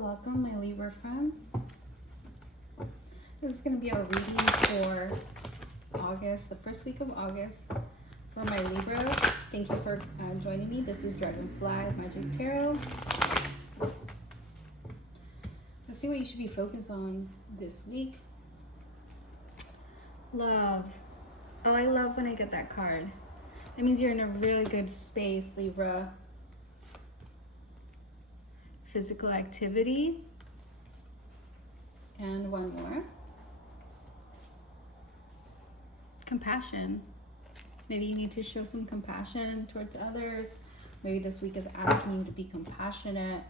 welcome my Libra friends. This is going to be our reading for August, the first week of August for my Libras. Thank you for joining me. This is Dragonfly Magic Tarot. Let's see what you should be focused on this week. Love. Oh, I love when I get that card. That means you're in a really good space, Libra. Physical activity. And one more. Compassion. Maybe you need to show some compassion towards others. Maybe this week is asking you to be compassionate.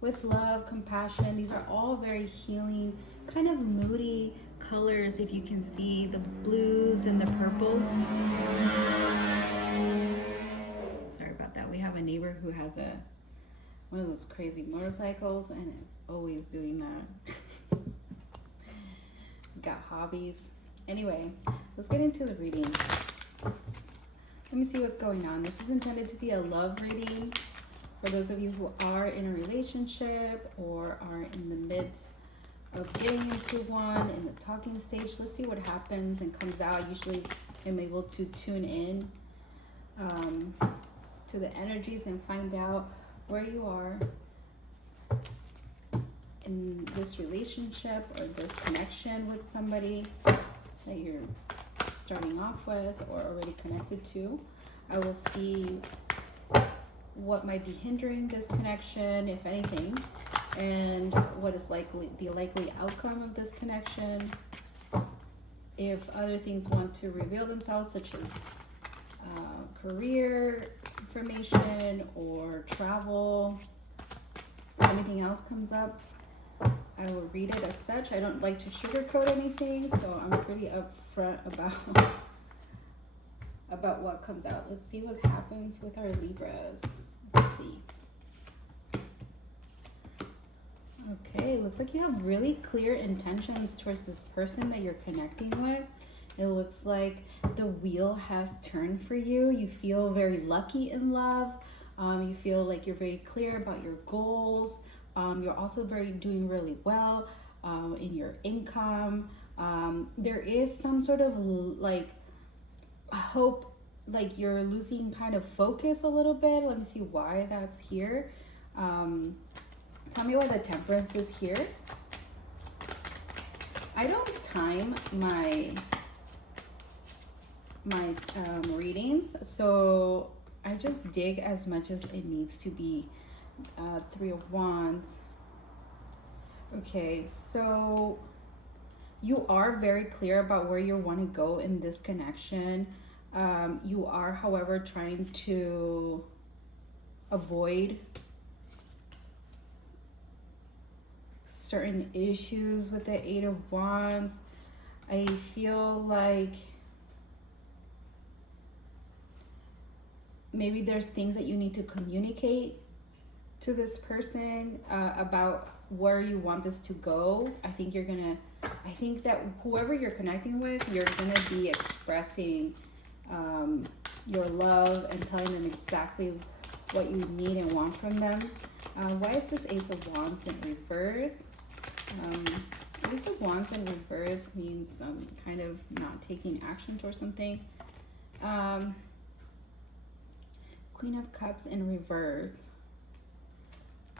With love, compassion. These are all very healing, kind of moody colors, if you can see the blues and the purples. Sorry about that. We have a neighbor who has one of those crazy motorcycles and it's always doing that. He's got hobbies. Anyway, let's get into the reading. Let me see what's going on. This is intended to be a love reading for those of you who are in a relationship or are in the midst of getting into one, in the talking stage. Let's see what happens and comes out. Usually I'm able to tune in to the energies and find out where you are in this relationship or this connection with somebody that you're starting off with or already connected to. I will see what might be hindering this connection, if anything, and what is the likely outcome of this connection. If other things want to reveal themselves, such as career information or travel, if anything else comes up, I will read it as such. I don't like to sugarcoat anything, so I'm pretty upfront about what comes out. Let's see what happens with our Libras. Let's see. Okay, looks like you have really clear intentions towards this person that you're connecting with. It looks like the wheel has turned for you. You feel very lucky in love. You feel like you're very clear about your goals. You're also doing really well in your income. There is some sort of hope, like you're losing kind of focus a little bit. Let me see why that's here. Tell me why the Temperance is here. I don't time my readings, so I just dig as much as it needs to be. Three of Wands. Okay, so you are very clear about where you want to go in this connection. You are, however, trying to avoid certain issues with the Eight of Wands. I feel like maybe there's things that you need to communicate to this person about where you want this to go. I think that whoever you're connecting with, you're gonna be expressing your love and telling them exactly what you need and want from them. Why is this Ace of Wands in reverse? Ace of Wands in reverse means kind of not taking action towards something. Queen of Cups in reverse.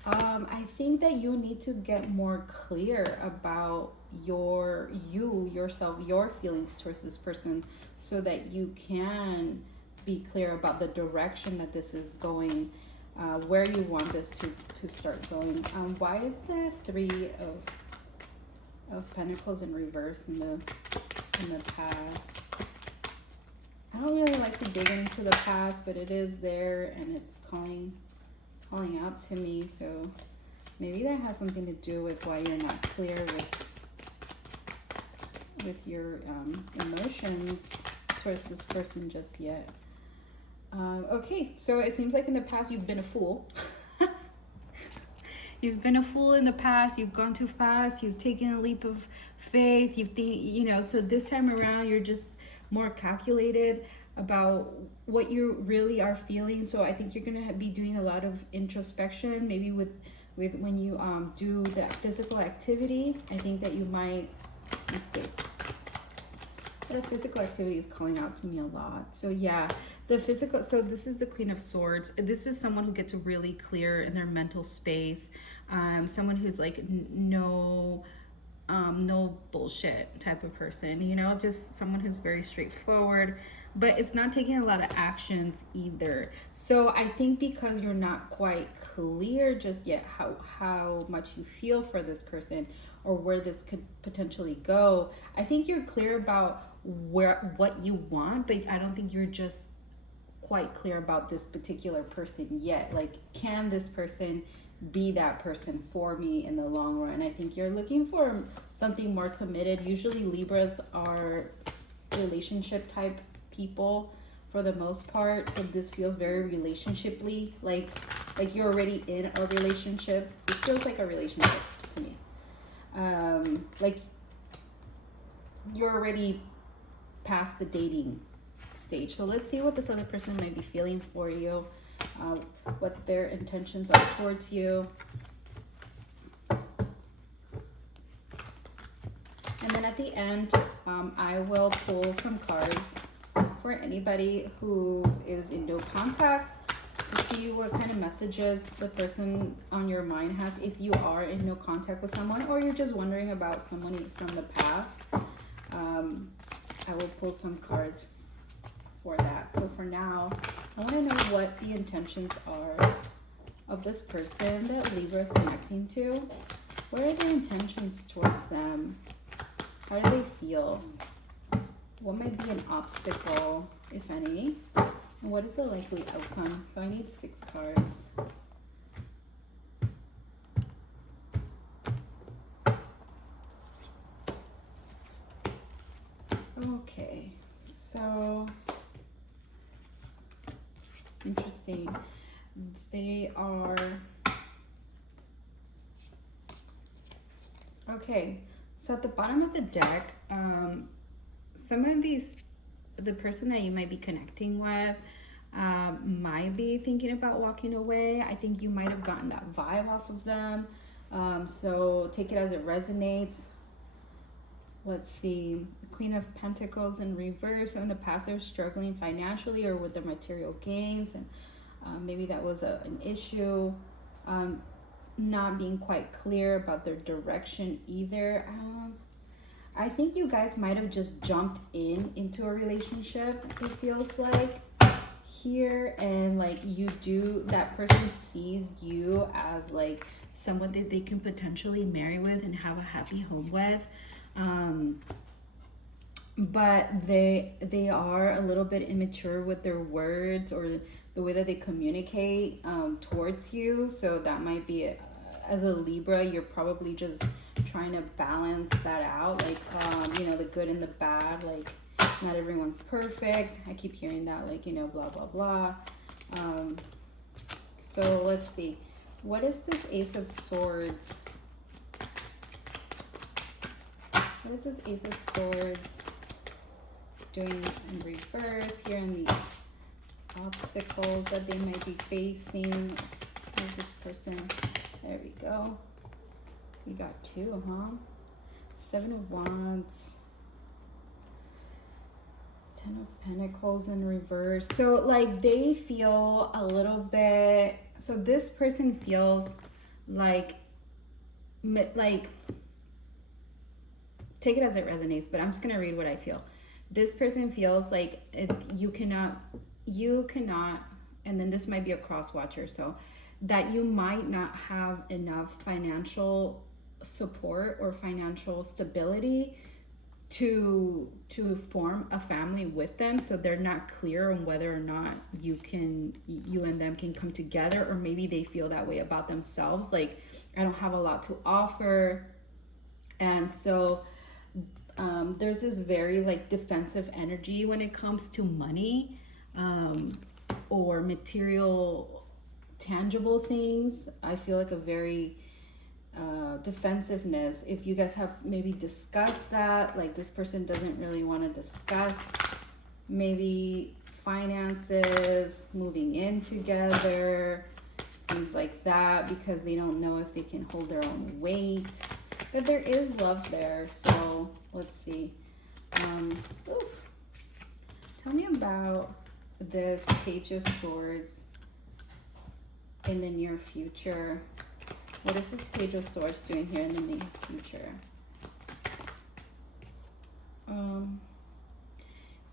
I think that you need to get more clear about yourself, your feelings towards this person, so that you can be clear about the direction that this is going, where you want this to start going. Why is the Three of Pentacles in reverse in the past? I don't really like to dig into the past, but it is there and it's calling out to me, so maybe that has something to do with why you're not clear with your emotions towards this person just yet. Okay, so it seems like in the past you've been a fool. You've been a fool in the past. You've gone too fast. You've taken a leap of faith. So this time around you're just more calculated about what you really are feeling. So I think you're gonna be doing a lot of introspection, maybe with with when you do that physical activity. I think that you might, let's see, that physical activity is calling out to me a lot. So yeah, the physical, so this is the Queen of Swords. This is someone who gets really clear in their mental space. Someone who's like no bullshit type of person, you know, just someone who's very straightforward, but it's not taking a lot of actions either. So I think because you're not quite clear just yet how much you feel for this person or where this could potentially go, I think you're clear about what you want, but I don't think you're just quite clear about this particular person yet. Like, can this person be that person for me in the long run? I think you're looking for something more committed. Usually Libras are relationship type people for the most part, so this feels very relationshiply, like you're already in a relationship. This feels like a relationship to me. Like you're already past the dating stage. So let's see what this other person might be feeling for you, what their intentions are towards you. And then at the end, I will pull some cards for anybody who is in no contact to see what kind of messages the person on your mind has. If you are in no contact with someone, or you're just wondering about someone from the past, I will pull some cards for that. So for now, I want to know what the intentions are of this person that Libra is connecting to. What are the intentions towards them? How do they feel? What might be an obstacle, if any? And what is the likely outcome? So I need 6 cards. Okay, so interesting. They are okay. So at the bottom of the deck, some of these, the person that you might be connecting with might be thinking about walking away. I think you might have gotten that vibe off of them. So take it as it resonates. Let's see, Queen of Pentacles in reverse. So in the past, they're struggling financially or with their material gains, and maybe that was an issue. Not being quite clear about their direction either. I think you guys might have just jumped into a relationship, it feels like here, and like that person sees you as like someone that they can potentially marry with and have a happy home with. But they are a little bit immature with their words or the way that they communicate towards you. So that might be as a Libra, you're probably just trying to balance that out, like the good and the bad. Like, not everyone's perfect. I keep hearing that, like, blah blah blah. So let's see, what is this Ace of Swords? What is this Ace of Swords doing in reverse here, in the obstacles that they might be facing? What is this person? There we go. We got 2, huh? 7 of Wands. 10 of Pentacles in reverse. So like they feel a little bit, so this person feels like take it as it resonates, but I'm just gonna read what I feel. This person feels like you cannot, and then this might be a cross watcher, so that you might not have enough financial support or financial stability to form a family with them. So they're not clear on whether or not you and them can come together, or maybe they feel that way about themselves, like, I don't have a lot to offer. And so there's this very like defensive energy when it comes to money or material tangible things. I feel like a very defensiveness. If you guys have maybe discussed that, like this person doesn't really want to discuss maybe finances, moving in together, things like that, because they don't know if they can hold their own weight. But there is love there. So let's see. Tell me about this Page of Swords in the near future. What is this Page of Swords doing here in the near future?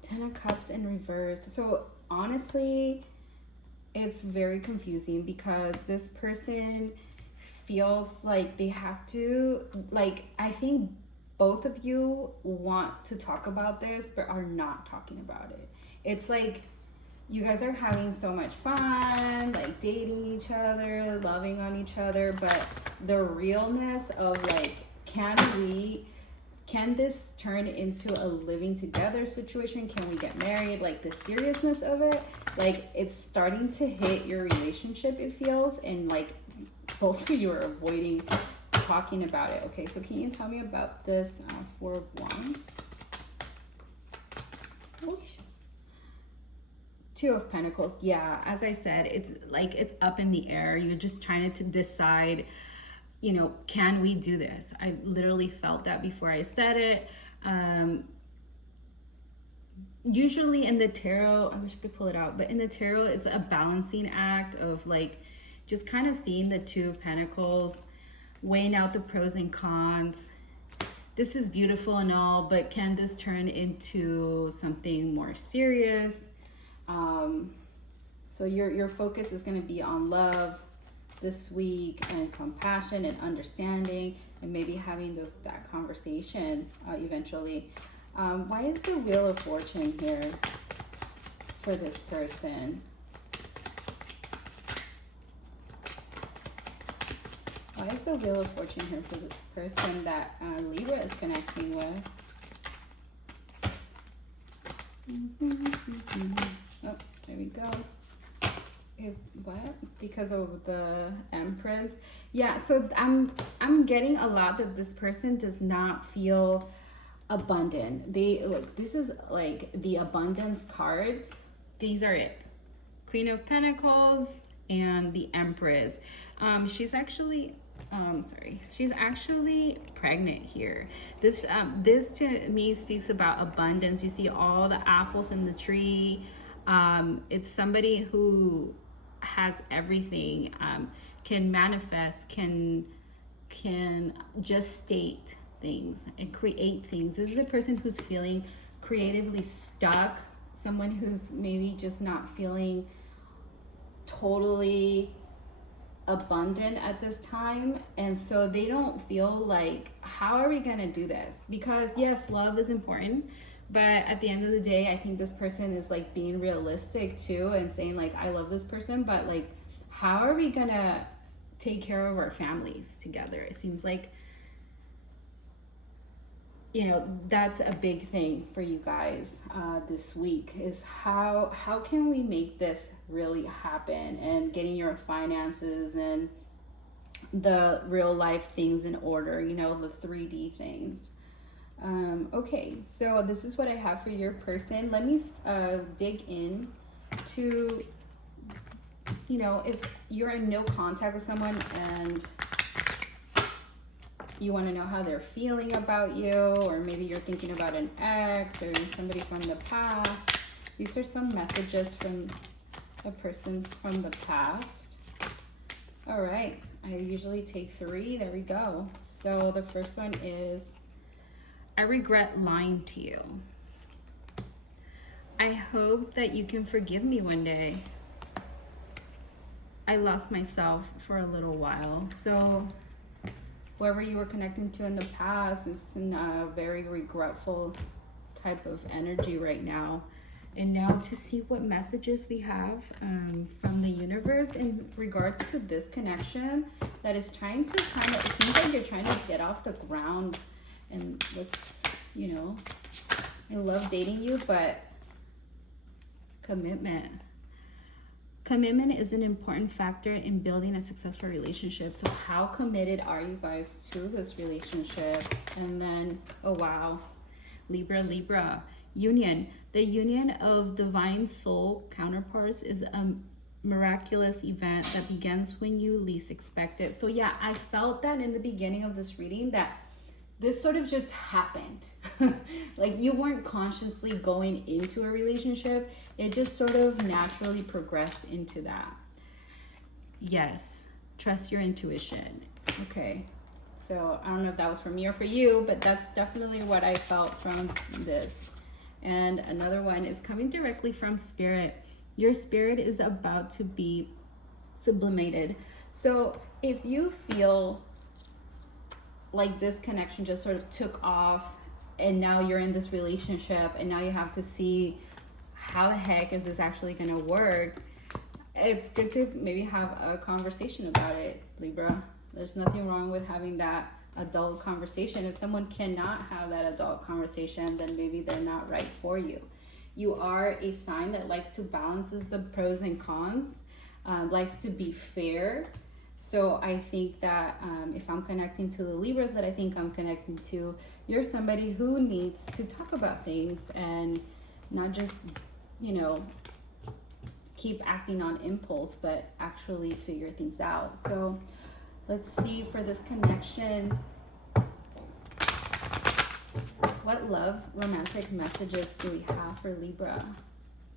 Ten of Cups in reverse. So honestly, it's very confusing because this person feels like they have to, like, I think both of you want to talk about this but are not talking about it. It's like you guys are having so much fun, like dating each other, loving on each other, but the realness of like, can this turn into a living together situation? Can we get married? Like the seriousness of it, like it's starting to hit your relationship, it feels, and like both of you are avoiding talking about it. Okay, so can you tell me about this Four of Wands? Two of Pentacles. Yeah, as I said, it's like it's up in the air. You're just trying to decide, you know, can we do this? I literally felt that before I said it. Usually in the tarot, I wish I could pull it out, but in the tarot, it's a balancing act of like just kind of seeing the Two of Pentacles, weighing out the pros and cons. This is beautiful and all, but can this turn into something more serious? So your focus is going to be on love this week, and compassion and understanding, and maybe having that conversation eventually. Why is the Wheel of Fortune here for this person? Why is the Wheel of Fortune here for this person that Libra is connecting with? Oh, there we go. What? Because of the Empress. Yeah, so I'm getting a lot that this person does not feel abundant. This is like the abundance cards. These are it. Queen of Pentacles and the Empress. She's actually pregnant here. This to me speaks about abundance. You see all the apples in the tree. It's somebody who has everything, can manifest, can just state things and create things. This is a person who's feeling creatively stuck, someone who's maybe just not feeling totally abundant at this time, and so they don't feel like, how are we gonna do this? Because yes, love is important, but at the end of the day, I think this person is like being realistic too and saying like, I love this person, but like, how are we gonna take care of our families together? It seems like, you know, that's a big thing for you guys this week, is how can we make this really happen, and getting your finances and the real life things in order, you know, the 3D things. Okay, so this is what I have for your person. Let me dig in to, you know, if you're in no contact with someone and you want to know how they're feeling about you, or maybe you're thinking about an ex or somebody from the past. These are some messages from a person from the past. All right, I usually take 3. There we go. So the first one is, I regret lying to you. I hope that you can forgive me one day. I lost myself for a little while. So whoever you were connecting to in the past is in a very regretful type of energy right now. And now to see what messages we have from the universe in regards to this connection that is trying to kind of, it seems like you're trying to get off the ground, and let's, you know, I love dating you, but commitment is an important factor in building a successful relationship. So how committed are you guys to this relationship? And then, oh wow, Libra, union. The union of divine soul counterparts is miraculous event that begins when you least expect it. So yeah, I felt that in the beginning of this reading that this sort of just happened. Like you weren't consciously going into a relationship. It just sort of naturally progressed into that. Yes, trust your intuition. Okay, so I don't know if that was for me or for you, but that's definitely what I felt from this. And another one is coming directly from Spirit. Your spirit is about to be sublimated. So if you feel like this connection just sort of took off and now you're in this relationship and now you have to see how the heck is this actually going to work, it's good to maybe have a conversation about it, Libra. There's nothing wrong with having that adult conversation. If someone cannot have that adult conversation, then maybe they're not right for you. You are a sign that likes to balance the pros and cons, likes to be fair. So I think that if I'm connecting to the Libras that I think I'm connecting to, you're somebody who needs to talk about things and not just, keep acting on impulse, but actually figure things out. So let's see for this connection, what love romantic messages do we have for Libra?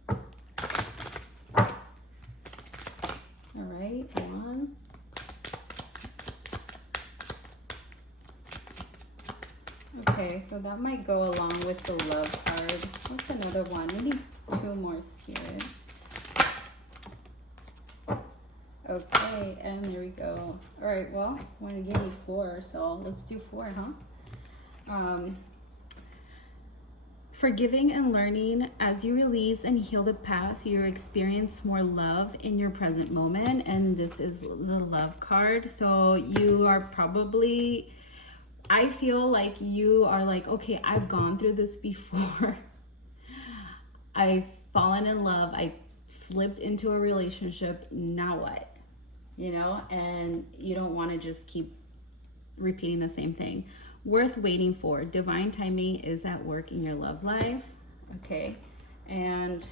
All right, one. Okay, so that might go along with the love card. What's another one? We need two more, Spirit. Okay, and there we go. All right, well, I want to give me 4, so let's do 4, huh? Forgiving and learning. As you release and heal the past, you experience more love in your present moment, and this is the love card. So you are probably, I feel like you are like, okay, I've gone through this before. I've fallen in love. I slipped into a relationship. Now what? And you don't want to just keep repeating the same thing. Worth waiting for. Divine timing is at work in your love life. Okay. And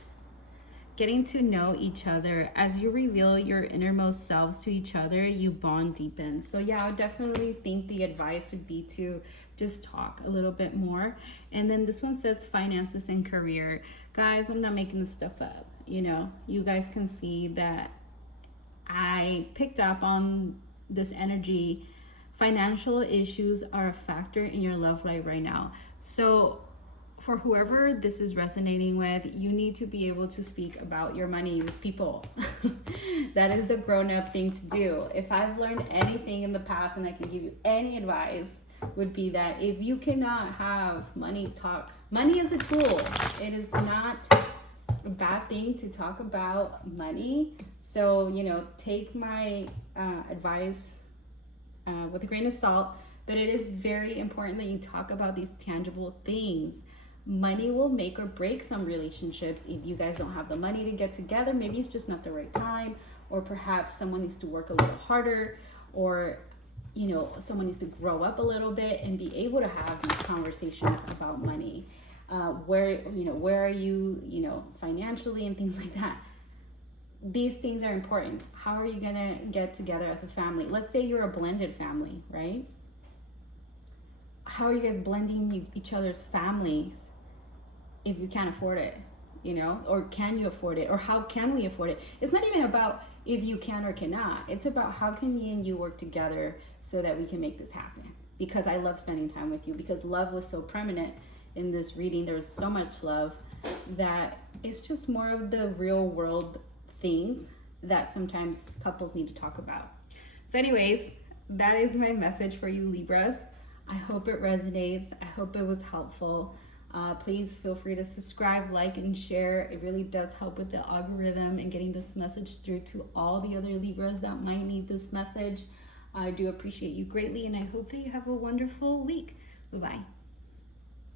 getting to know each other. As you reveal your innermost selves to each other, you bond deepens. So yeah, I would definitely think the advice would be to just talk a little bit more. And then this one says finances and career. Guys, I'm not making this stuff up. You guys can see that I picked up on this energy. Financial issues are a factor in your love life right now. So for whoever this is resonating with, you need to be able to speak about your money with people. That is the grown-up thing to do. If I've learned anything in the past and I can give you any advice, would be that if you cannot have money talk, money is a tool. It is not a bad thing to talk about money. So, take my advice with a grain of salt, but it is very important that you talk about these tangible things. Money will make or break some relationships. If you guys don't have the money to get together, maybe it's just not the right time, or perhaps someone needs to work a little harder, or someone needs to grow up a little bit and be able to have these conversations about money. Where are you, financially and things like that. These things are important. How are you gonna get together as a family? Let's say you're a blended family, right? How are you guys blending each other's families if you can't afford it, or can you afford it, or how can we afford it? It's not even about if you can or cannot. It's about how can me and you work together so that we can make this happen. Because I love spending time with you, because love was so prominent in this reading. There was so much love that it's just more of the real world things that sometimes couples need to talk about. So anyways, that is my message for you, Libras. I hope it resonates. I hope it was helpful. Please feel free to subscribe, like, and share. It really does help with the algorithm and getting this message through to all the other Libras that might need this message. I do appreciate you greatly, and I hope that you have a wonderful week. Bye-bye.